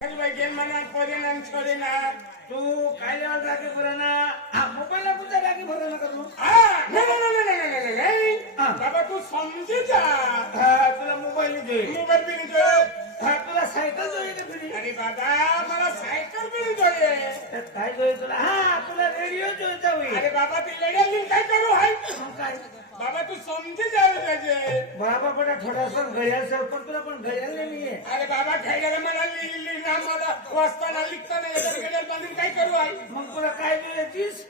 म्हणा परिणाम छोडेना तू काय लेवल राखी भरणा हा मोबाईलला कुठं राखी नाही. हा. बाबा तू समजी जा. तुला मोबाईल दे मोबाईल बी. हा, तुला सायकल अरे बाबा मला सायकल बी. तर काय तुला? हा तुला रेडिओ जोईचा होईल. अरे बाबा ती लेड्या काय करू हाय. काय? बाबा तू समजी जायला पाहिजे बाबा पण थोडासा घड्याळ सर पण तुला पण घड्याळ नाहीये अरे बाबा खेळायला मला लिहिली लिहिला मला वाचताना लिखताना याच्यात गड्यात बांधून काय करू आहे मग तुला काय जोईचीस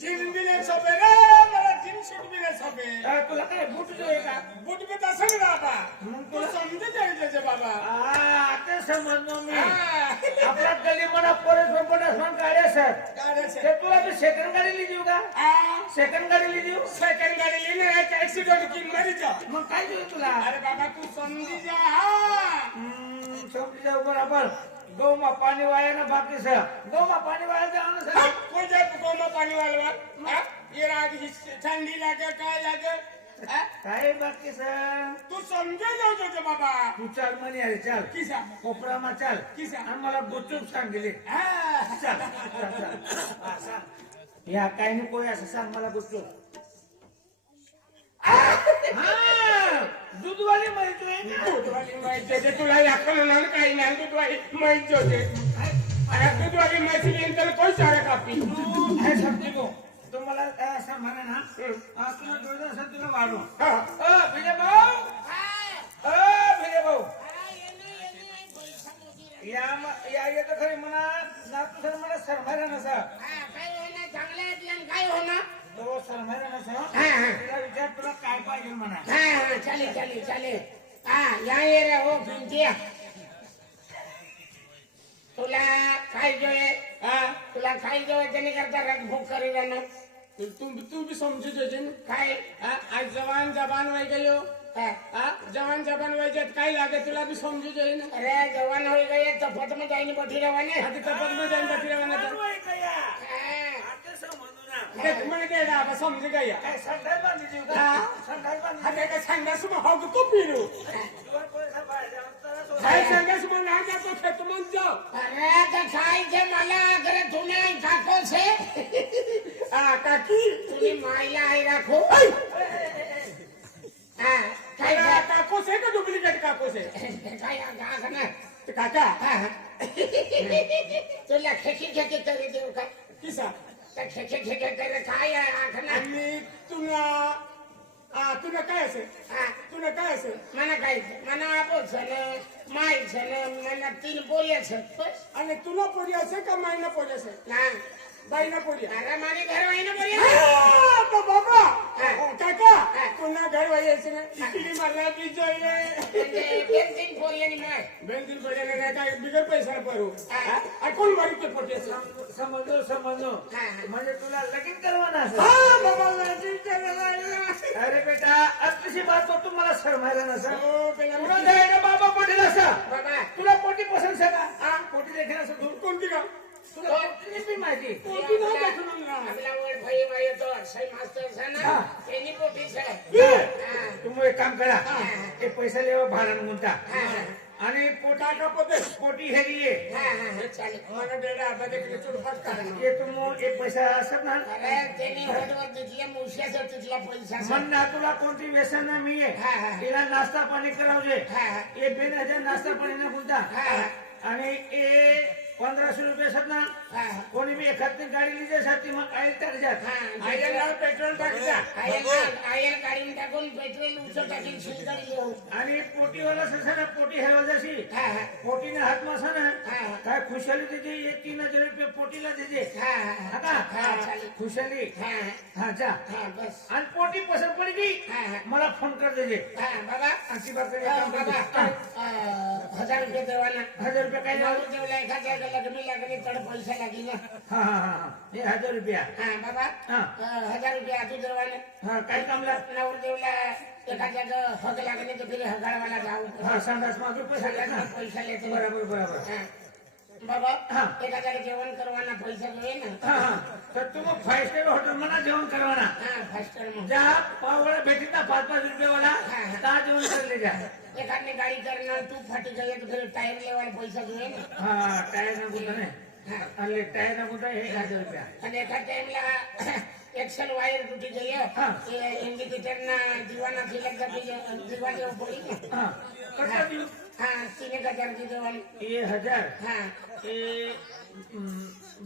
जीन बी नाही सोपे रे मला जीन शूट बी नाही सोपे हा, तुला काय बूट जोई का बुट बी तसं नाही बाबा मग तू तुला समजी जायचे बाबा हा, आता समजलो मी हा. आपला गली म्हणा पोरस पण गाड्या सर गाड्याचे. ते तुला मी सेकंड गाडी लिहिली का? सेकंड गाडी लिहिली सेकंड गाडी लिहिली ऍक्सिडेंट किन मरी जा मग काय जोई तुला? अरे बाबा तू समजी जा हा. हम्म, समजी जाऊ बरोबर. गहूमा पाणी वाया ना बाकी सर गहूमा पाणी वाया जाऊ ना सर कोण जाय कोमा पाणी वालवा हा? ये राग ही थंडी लागे काय लागे? काय बाकी सर? तू समजे जाऊ तुझे बाबा? तू चाल म्हणे अरे चाल. किसा कोपरामा चाल. किसा आणि मला गुपचूप सांगितले हा. चाल? चाल, चाल. हा, सांग. या काय नको असं सांग मला गुपचूप हा. दूधवाली माहिती आहे दूधवाली म्हैस देते तुला याकडे काही नाही दूधवाली देते अरे दूधवाली येईन त्याला कोण सारा कापी? तू काय काय असं म्हणा ना तुला जोडलं असेल तुला वाढू हा. अ भिले भाऊ अ भिले भाऊ या म- या येतं खरी म्हणा नातू सर मला नसा काय होणार तो सरमायला नसा हा, हा. तिला विचार तुला काय पाहिजे म्हणा हा हा चालेल चालेल चालेल हा या ये रे हो पिंकी तुला काय जोय हा तुला काय जोय त्याने करता रग भूक करी तू तू भी समजू ना काय हा? आज जवान जबान वय गयो हा? जवान जबान वय जात काय लागे तुला भी समजू जोय ना. अरे जवान होई गये तपत में जाईन बठी रवाने. हाती तपत में जाईन बठी रवाने वय कया. आता समजू. देख म्हणे गया? हा. हा काय सांगास मग हो? तो? तो- काय सांगास मग ना जातो खेत मग अरे खायचे मला अगर तुने काको से हा काकी तुझी मायला आहे राखो हा, काय काय कापूस आहे का डुप्लिकेट कापूस आहे? काय ना ते काका. तुला खेकी खेकी तरी देऊ का? किसा? तर खेकी खेकी तरी काय आहे आखना आणि तुला तुला काय असेल? हा. तुला काय असेल? मला काय माय सण मला तीन पोरी असत बस. आणि तुला पोरी असेल का मायना पोरी असेल? ना बाईना पोरी अरे माझे घर वाई ना पोरी तो बाबा. हा. काका. पुन्हा घर व्हायचं मला बी जोईले तीन तीन पोरी आणि माय बेंदिल पडेल नाही काय बिगर पैसा. हा? कोण मारी ते पोटी असेल? समजलो समजलो. म्हणजे तुला लगीन करवाना हा बाबा लगीन अरे बेटा अतिशय बात तो तुम्हाला शरमायला नसा हो, बाबा पटेल असा. तुला पोटी पसंत आहे का? हा? पोटी देखील असं कोणती का तुला नाही माहिती आपला वड भाई मास्तर हा. त्यांनी पोटीच आहे. हा. तुम्ही एक काम करा ते पैसा लेवा भाडण हा. आणि पोटा का पोटी हा, हा, हा, चालेल. मला डेडा आता देखील चुरफाट काढणं. ये तुम एक पैसा असत ना अरे त्यांनी तिथल्या मुश्याचा तिथला पैसा मन ना तुला कोणती व्यसन ना मी हा. तिला नाश्ता पाणी करावजे हा, हा. बिन हजार नाश्ता पाणी ना गुंता हा. आणि ए पंधराशे रुपये असत ना. कोणी बी एखादी गाडी लिहिण्यासाठी मग आईल टाकतात हा, आईला पेट्रोल टाकजा आयल आयल काढून टाकून पेट्रोल उचल टाकीन आणि ससा ना पोटी हेवा जशी हा हा. पोटीने हात मासा ना. काय खुशाली देते एक तीन हजार पोटीला देते हा हा का? हा, चालेल. खुशाली. हा. हा जा. हा बस. आणि पोटी पसंत पडली की हा. मला फोन कर देजे हा बाबा. अशी हा, काम बाबा. करते. अं, हजार रुपये देवाना हजार रुपये काय नऊ झालं? देवला एखाद्या लग्न लागले तर पैसा लागेल ना. हा हा हा हा. हे हजार रुपया. हा बाबा. हा. अं, हजार रुपये आधी देवाना हा काय काम लाग नऊ देवला एखाद्या हग लागले तर फिर हगाडवाला जाऊ. हा संडास मागे पैसा ना. पैसा लेते बरोबर बरोबर. हा. बाबा हा. एखाद्याला जेवण करवाना पैसा જોઈએ ને हा हा तर तू मग फाईव्ह स्टार हॉटेल म्हणा जेवण करवाना હા फास्टर માં ज्या पाववाळा भेटीत ना पाच पाच रुपयेवाला हा, हा. त्या जेवण करले जा એકાદની ગાડી કરનાર તું ફાટી ગઈ તો ફેર ટાયર લેવાના પૈસા જોઈએ ને हा टायर ना कुठं नाही હા. आणि टायर ना कुठं हे हजार रुपया અને એકાદ ટાઈમલા એક્સેલ વાયર તૂટી ગઈ હા. એ ઇન્ડિકેટર ના દીવાનાથી લગતા દીવા જેવું પડી ને हा कसं देऊ हाँ तीन एक हजार दे दो वाली ये हजार? हाँ. ये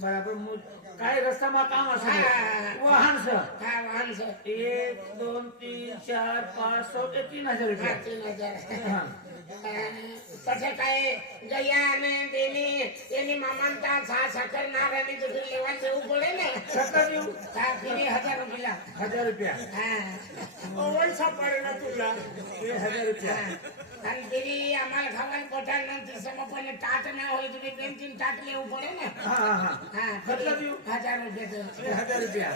बराबर मुझ काय रस्ता मा काम असं वाहन सर. हाँ वाहन सर. एक दोन तीन चार पाच सौ तीन हजार रुपये. तीन हजार. हाँ. तस काय? गया त्यांनी त्यांनी मामांचा झा साखर नाराने तुझे लेवाचे उघडे ना? साखर येऊ? साखरी हजार रुपयाला. हजार रुपया? ओवळ सापडे ना तुला. हजार रुपया. आणि तिने आम्हाला खावायला पटायला नंतर समपणे टाट ना होय तुम्ही दोन तीन टाट येऊ पडे ना? हजार रुपया हजार रुपया.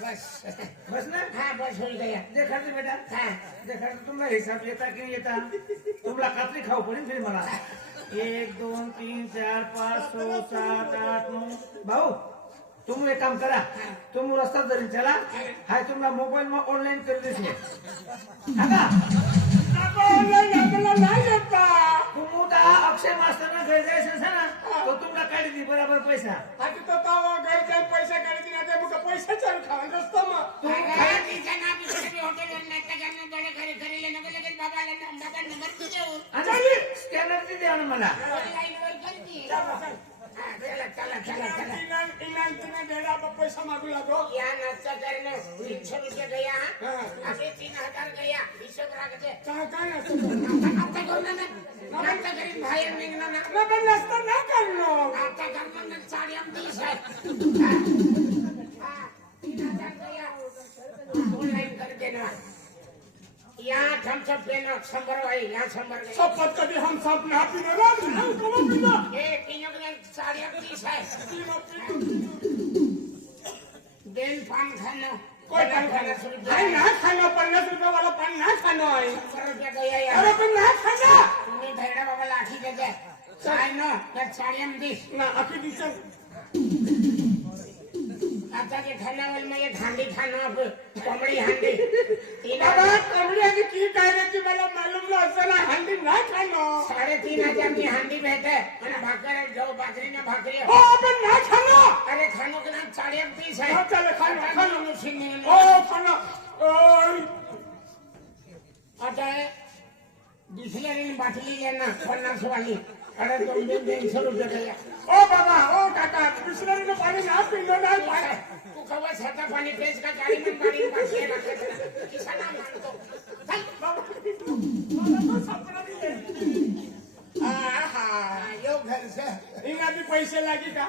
बस. बस ना? हा बस होईल गया बेटा. हा. जे खर्च. हिसाब येता की येता? तुम्हाला कात्री खाऊ पडेल फिर मला. एक दोन तीन चार पाच सहा सात आठ नऊ. भाऊ तुम्ही एक काम करा. तुम्ही रस्ता जरी चला. हाय तुम्हाला मोबाईल मा ऑनलाईन कर देतो अक्षय मास्तर घरी जायचं ना तो तुम्हाला काढी दी बराबर पैसा आता तो तावा घर जाऊन पैसा काढते ना ते मग पैसा चालू खावा रस्ता मग तुम्ही अरे, खाली- तिच्या नावाने तुम्ही हॉटेलवर नाश्ता करणं बरं खरे खरे नका लगेच बाबाला न- बाबा नंबर तू देऊन आणि स्कॅनर ती द्या ना मला ऑनलाईनवर करते. हा, चला चला चला चला इनाम इनाम तिने देणार आपण पैसा मागू लागो या नाश्ता करने तीन सौ रुपये गया हाँ। अभी तीन हजार गया हिशोब रखते काय काय नसतं नाश्ता करू ना नाश्ता करीन बाहेर निघणार ना ना पण नसतं ना करणं नाश्ता करणार ना साडी आमची आहे हा. हा, तीन हजार गया ऑनलाईन कर देना या थम्सअप पेन शंभर वाई या शंभर गया शपथ कधी हम सब ना पिनो ना हम कवा पिनो ये तीनों के साड़ी तीस है पिनो पिनो बेल पान खाना कोई पान खाना नाही ना खाणं पन्नास रुपये वाला पान ना खाणं आहे शंभर रुपया गया अरे यार पण ना खाणं तुम्ही धैर्य बाबा लाठी देते काय न त्यात साडी आमची ना आपली दिसत आता ते खाण्यावर मग एक हांडी खाणं आपण कोंबडी हांडी तीन बाबा हजार कमळ्याची की काय रे ती मला मालूम असं ना हंडी नाही खाणं साडेतीन हजारची हांडी भेटे आणि भाकर गहू बाजरीने भाकरी हो आपण नाही खाणं अरे खाणं के नाम साडे तीस है हो, चला, खाणं, आता खाणं. मनुष्य निघालं. हो खाणं ओय. आता दुसऱ्या दिन बाटली घ्या ना पन्नास वाली अरे दोन दोन तीनशे रुपये गया ओ बाबा ओ काका दुसऱ्याने पाणी ना पिलं नाही पाणी पाणी पेच का? गाडी मन गाडी में बसले रखे किसा मानतो चल आहा यो घर से इंगा भी पैसे लागी का?